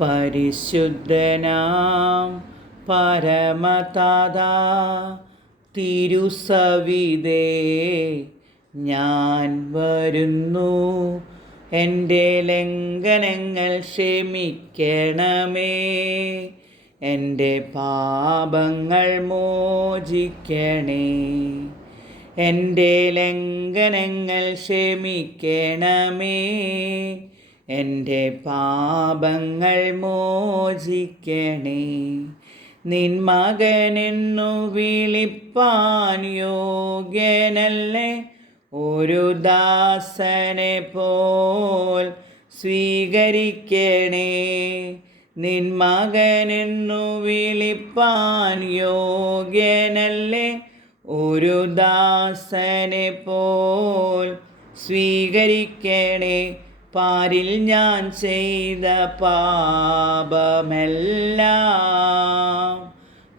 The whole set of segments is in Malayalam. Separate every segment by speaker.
Speaker 1: പരിശുദ്ധനാം പരമതാത തിരുസവിതേ. ഞാൻ വരുന്നു എന്റെ ലംഘനങ്ങൾ ക്ഷമിക്കണമേ. എന്റെ പാപങ്ങൾ മോചിക്കണേ. എന്റെ ലംഘനങ്ങൾ ക്ഷമിക്കണമേ. എന്റെ പാപങ്ങൾ മോചിക്കണേ. നിൻ മകനെന്നു വിളിപ്പാൻ യോഗ്യനല്ലേ? ഒരു ദാസനെ പോൽ സ്വീകരിക്കണേ. നിൻ മകനെന്നു വിളിപ്പാൻ യോഗ്യനല്ലേ? ഒരു ദാസനെ പോൽ സ്വീകരിക്കണേ. പാരിൽ ഞാൻ ചെയ്ത പാപമെല്ലാം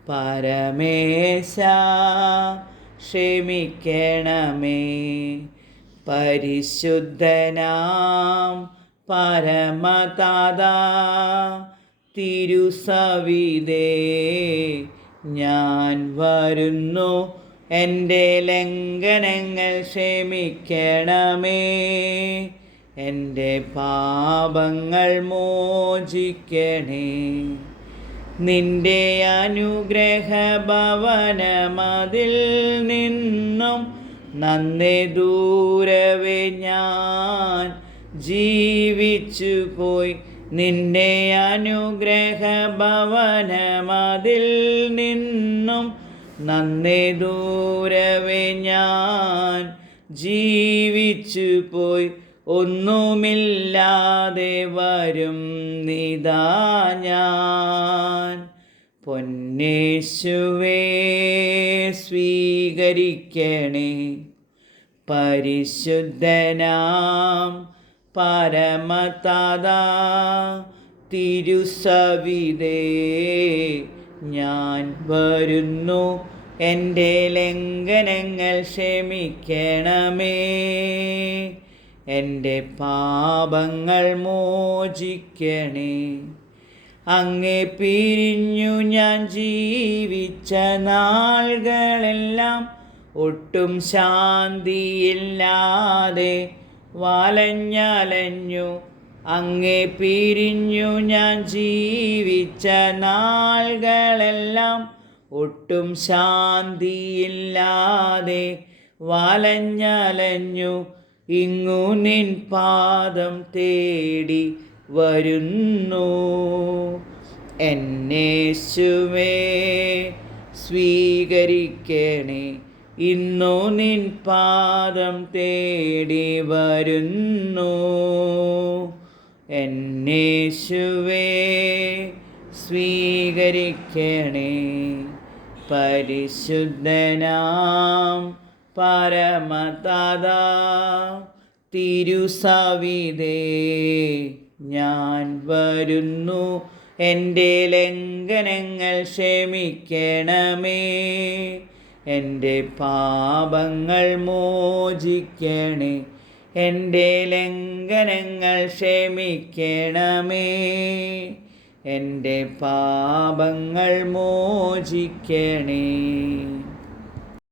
Speaker 1: പരമേശ ക്ഷമിക്കണമേ. പരിശുദ്ധനാം പരമതാത തിരുസവിതേ. ഞാൻ വരുന്നു എന്റെ ലംഘനങ്ങൾ ക്ഷമിക്കണമേ. എന്റെ പാപങ്ങൾ മോചിക്കണേ. നിന്റെ അനുഗ്രഹ ഭവനമതിൽ നിന്നും നന്നെ ദൂരവേ ഞാൻ ജീവിച്ചു പോയി നിന്റെ അനുഗ്രഹ ഭവനമതിൽ നിന്നും നന്നെ ദൂരവേ ഞാൻ ജീവിച്ചു പോയി ഒന്നുമില്ലാതെ വരും നിതാ ഞാൻ. പൊന്നേശുവേ സ്വീകരിക്കണേ. പരിശുദ്ധനാം പരമതാ തിരുസവിതേ ഞാൻ വരുന്നു എന്റെ ലംഘനങ്ങൾ ക്ഷമിക്കണമേ. എന്റെ പാപങ്ങൾ മോചിക്കണേ. അങ്ങേ പിരിഞ്ഞു ഞാൻ ജീവിച്ച നാളുകളെല്ലാം ഒട്ടും ശാന്തിയില്ലാതെ വലഞ്ഞലഞ്ഞു. അങ്ങേ പിരിഞ്ഞു ഞാൻ ജീവിച്ച നാളുകളെല്ലാം ഒട്ടും ശാന്തിയില്ലാതെ വലഞ്ഞലഞ്ഞു. ഇങ്ങു നിൻ പാദം തേടി വരുന്നു. എന്നേശുവേ സ്വീകരിക്കണേ. ഇന്നു നിൻ പാദം തേടി വരുന്നു. എന്നേശുവേ സ്വീകരിക്കണേ. പരിശുദ്ധനാം പരമതാത തിരുസവിതേ ഞാൻ വരുന്നു എന്റെ ലംഘനങ്ങൾ ക്ഷമിക്കണമേ. എന്റെ പാപങ്ങൾ മോചിക്കണേ. എന്റെ ലംഘനങ്ങൾ ക്ഷമിക്കണമേ. എന്റെ പാപങ്ങൾ മോചിക്കണേ.